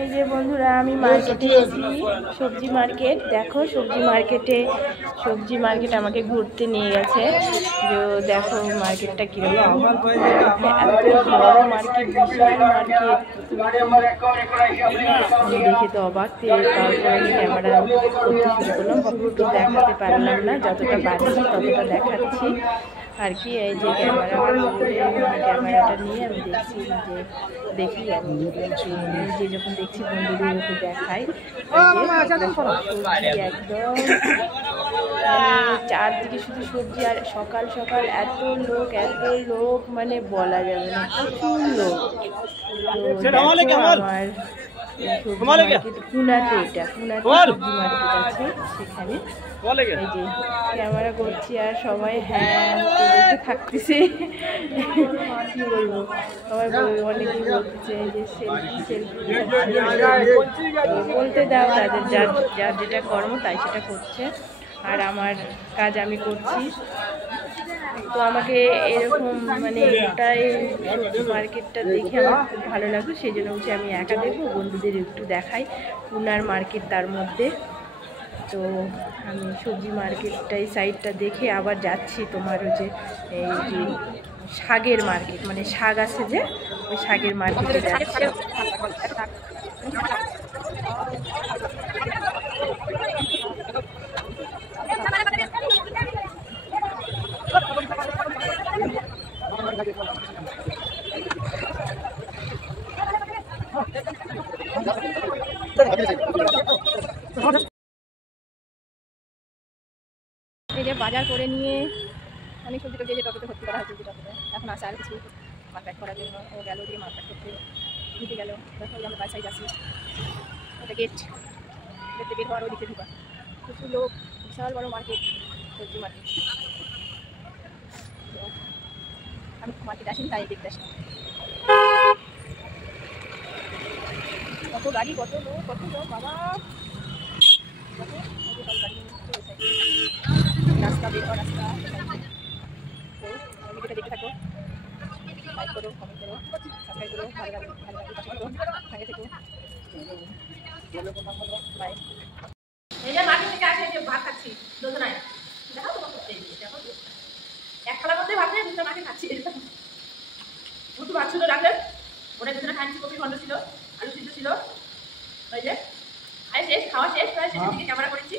এই যে বন্ধুরা আমি মার্কেটে এসেছি, সবজি মার্কেট। দেখো সবজি মার্কেট আমাকে ঘুরতে নিয়ে গেছে। যে দেখো মার্কেটটা কিরকম, এত বড় মার্কেট, বিশাল মার্কেট। আমি দেখে তো অবাক। তারপরে আমি ক্যামেরা করতে শুরু করলাম, পুরোটা দেখাতে পারলাম না, যতটা পারছি ততটা দেখাচ্ছি আর কি। এই যে ক্যামেরাটা নিয়ে আমি দেখছি, দেখি আমি নিজে যখন দেখছি বন্ধুদের একটু দেখাই। সবজি একদম চারদিকে শুধু সবজি, আর সকাল সকাল এত লোক মানে বলা যাবে না, প্রচুর লোক। তো আমার পুনাতে, এটা পুনাতে সবজি মার্কেট আছে, সেখানে এই যে ক্যামেরা করছি আর সবাই হ্যাঁ দেখতে থাকতেছে। কি বলবো, সবাই অনেকেই বলতেছে এই যে সেলফি বলতে দাও, তাদের যার যেটা কর্ম তাই সেটা করছে, আর আমার কাজ আমি করছি। তো আমাকে এরকম মানে ওটাই সবজি মার্কেটটা দেখে আমার খুব ভালো লাগলো, সেই জন্য বলছি আমি একা দেখবো, বন্ধুদের একটু দেখাই পুনার মার্কেট তার মধ্যে। তো আমি সবজি মার্কেটটা এই সাইডটা দেখে আবার যাচ্ছি তোমার হচ্ছে এই যে শাকের মার্কেট, মানে শাক আছে যে ওই শাকের মার্কেটে যাচ্ছি। এই যে বাজার করে নিয়ে অনেক সবজি টবজি টপেতে ভর্তি করা হয়, সবজি টপেতে এখন আসে আর কিছু মাছ প্যাক করার জন্য। ও গেল দিয়ে মাছ প্যাক করতে, দিতে গেল। দেখো আমরা বাই সাইড আসি, ওটা গেট দেখতে বের হওয়ার ওই দিকে ঢুকা, প্রচুর লোক, বিশাল বড় মার্কেট, সবজি মার্কেট। তো আমি মার্কেট আসিনি, তাই দেখতে আসলাম। কত গাড়ি, কত লোক বাবা। রাস্তা বের হওয়ার রাস্তা। তো ভিডিওটা দেখতে থাকো, লাইক করো, কমেন্ট করো, সাবস্ক্রাইব করো, ভালো লাগে পাশে থাকো, সঙ্গে থেকো। বাই। এই যে মার্কেট থেকে আসে, যে ভাত খাচ্ছি দুজনায়, দেখো তোমার করতে এক থালার মধ্যে ভাত নিয়ে দুটো মাকে খাচ্ছি। দুটো ভাত ছিল রাখলেন, ওটা দুজনে খাচ্ছি, কপি খন্ড ছিল, আলু সিদ্ধ ছিল। ওই যে শেষ খাওয়া শেষ, প্রায় শেষের দিকে ক্যামেরা করেছি।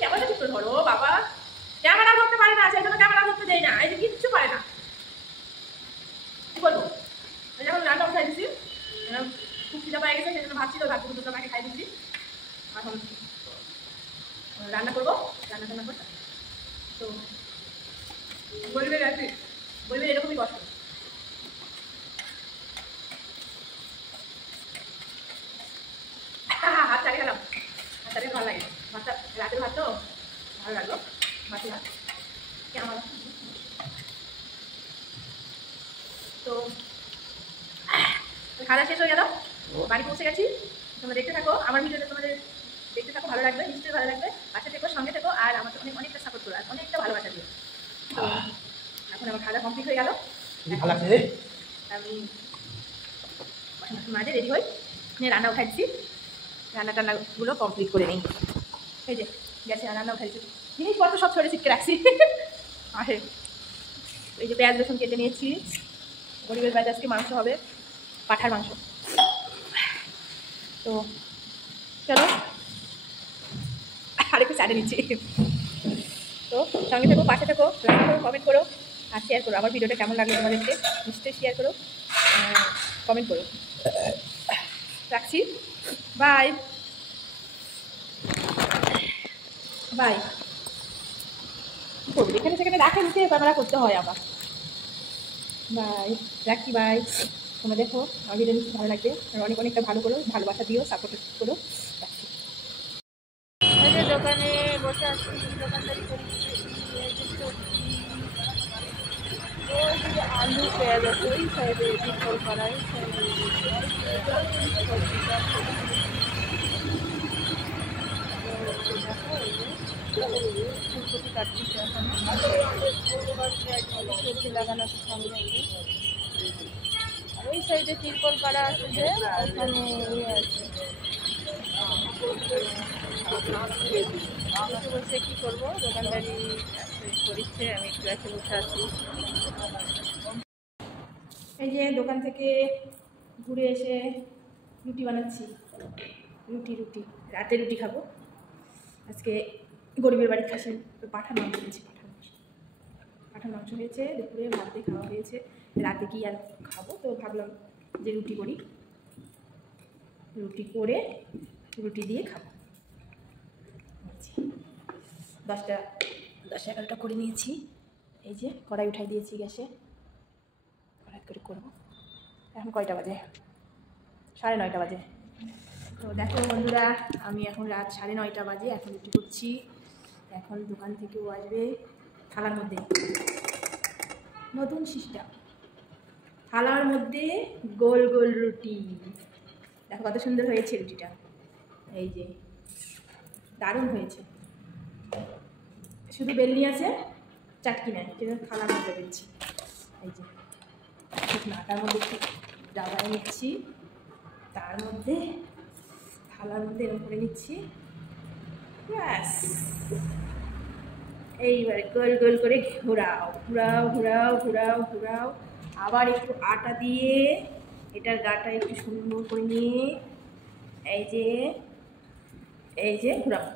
ক্যামেরা ঠিক করে ধরো বাবা, ক্যামেরা ধরতে পারে না, সেই জন্য ক্যামেরা ধরতে দেয় না, এই যে কিচ্ছু পারে না। কি বলবো, যখন রান্না উঠাই দিচ্ছি, খুব খিদা পাই গেছে, সেই জন্য ভাত ছিল, ভাত দুটো মাকে খাই দিচ্ছি। এখন রান্না করবো, রান্না টান্না করে তো বলবে এরকমই কষ্ট। হাত চালিয়ে গেলাম, হাত চালিয়ে ভালো লাগে। ভাতটা রাতের ভাত তো ভালো লাগলো, বাকি ভাত কেমন। তো খাওয়া শেষ হয়ে গেল, বাড়ি পৌঁছে গেছি। তোমরা দেখতে থাকো আমার ভিডিওটা, তোমাদের দেখতে থাকো, ভালো লাগবে, নিশ্চয়ই ভালো লাগবে। পাশে থেকো, সঙ্গে থেকো, আর আমাকে অনেকটা সাপোর্ট করো, আর অনেকটা ভালোবাসা দিও। তো এখন আমার খাওয়া কমপ্লিট হয়ে গেল, আমি মাঝে রেডি হই, রান্না উঠাচ্ছি। রান্না টান্নাগুলো কমপ্লিট করে নিই। এই যে গ্যাসে রান্না উঠাইছি, জিনিসপত্র সব ছড়ে ছিটকে রাখছি। আর এই যে পেঁয়াজ রসুন কেটে নিয়েছি, গরিবের বাড়িতে আজকে মাংস হবে, পাঠার মাংস। তো চলো আরেকটু চাটে নিচ্ছি। তো সঙ্গে থেকো, পাশে থেকো, লাইক করো, কমেন্ট করো, আর শেয়ার করো। আমার ভিডিওটা কেমন লাগলো তোমাদেরকে নিশ্চয়ই শেয়ার করো, কমেন্ট করো। রাখছি, বাই বাই। করবো এখানে সেখানে রাখে নিতে ক্যামেরা করতে হয় আবার। বাই, রাখছি, বাই। তোমরা দেখো আমার ভিডিও নিশ্চয়ই ভালো লাগবে, আর অনেকটা ভালো করো, ভালোবাসা দিও, সাপোর্ট করো। রাখছি। দোকানে বসে আছি, দোকানদারি করি, আলু পেঁয়াজ আছে ওই সাইডে, বিকল করাই ফুলকপি কাটতেছে, এখন সবজি লাগানো আছে সামনে। আর ওই সাইডে তিরপল পাড়া আছে যে ওখানে ইয়ে আছে, বসে বসে কী করবো, দোকানদারি করিচ্ছে, আমি একটু আছে বসে আছি। এই যে দোকান থেকে ঘুরে এসে রুটি বানাচ্ছি, রুটি রাতে রুটি খাবো। আজকে গরিবের বাড়ি খাসি পাঠার মাংস হয়েছে, পাঠার মাংস হয়েছে, দুপুরে ভাত দিয়ে খাওয়া হয়েছে, রাতে কি আর খাবো, তো ভাবলাম যে রুটি করি, রুটি করে রুটি দিয়ে খাবো। 10-11টা করে নিয়েছি, এই যে কড়াই উঠাই দিয়েছি গ্যাসে, কড়াই করে করবো। এখন কয়টা বাজে? 9:30 বাজে। তো দেখো বন্ধুরা, আমি এখন রাত 9:30 বাজে, এখন রুটি করছি। এখন দোকান থেকেও আসবে, থালার মধ্যে নতুন সিস্টেম, থালার মধ্যে গোল গোল রুটি। দেখো কত সুন্দর হয়েছে রুটিটা, এই যে দারুণ হয়েছে। শুধু বেলনি আছে, চাটকি নেয়, কিন্তু থালার মধ্যে দিচ্ছি। এই যে নাটার মধ্যে একটু ডাবায় নিচ্ছি, তার মধ্যে থালার মধ্যে এরকম করে নিচ্ছি, ব্যাস। এইবারে গোল গোল করে ঘোরাও ঘোরাও ঘোরাও ঘোরাও ঘোরাও, আবার একটু আটা দিয়ে এটার গাটা একটু সুন্দর করে নিয়ে এই যে ঘোরাও।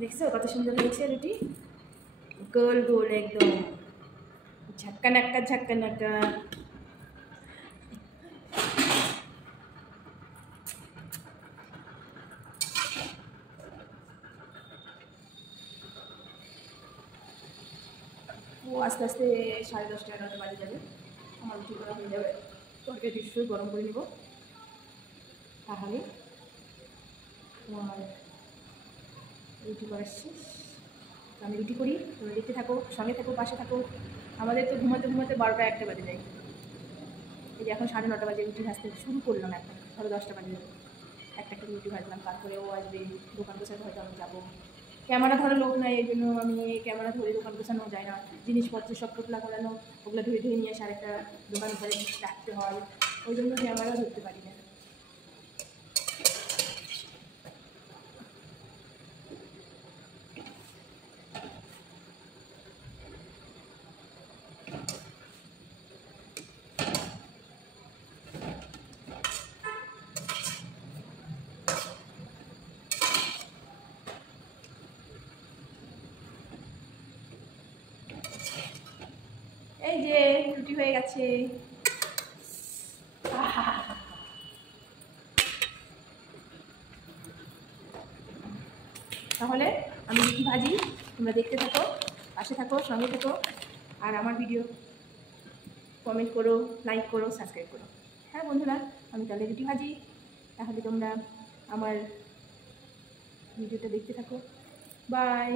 দেখছো কত সুন্দর হয়েছে রুটি, গোল গোল একদম ঝাক্কা নাক্কা ঝাক্কা নাক্কা। ও আস্তে আস্তে 10:30-11টা বাজে যাবে, আমার রুটি করা হয়ে যাবে। তরকারি টিস্যু গরম করে নেব, তাহলে তোমার রুটি করার শেষ। আমি রুটি করি, তোমরা দেখতে থাকো, সঙ্গে থাকো, পাশে থাকো। আমাদের তো ঘুমাতে ঘুমাতে 12টা-1টা বাজে যায়। এই যে এখন 9:30 বাজে, রুটি ভাজতে শুরু করলাম, এখন 10:30 বাজে যাবে। একটা রুটি ভাজলাম, তারপরে ও আসবে, দোকান গোছাতে হয়তো আমি যাবো। ক্যামেরা ধরে লোক নাই, এই জন্য আমি ক্যামেরা ধরে দোকান গোছানো যায় না। জিনিসপত্র সব টোটলা করানো, ওগুলো ধুয়ে ধুয়ে নিয়ে এসে আরেকটা দোকান ঘরে রাখতে হয়, ওই জন্য ক্যামেরা ধরতে পারি না। এই যে রুটি হয়ে গেছে, তাহলে আমি রুটি ভাজি, তোমরা দেখতে থাকো, পাশে থাকো, সঙ্গে থাকো, আর আমার ভিডিও কমেন্ট করো, লাইক করো, সাবস্ক্রাইব করো। হ্যাঁ বন্ধুরা, আমি তাহলে রুটি ভাজি, তাহলে তোমরা আমার ভিডিওটা দেখতে থাকো। বাই।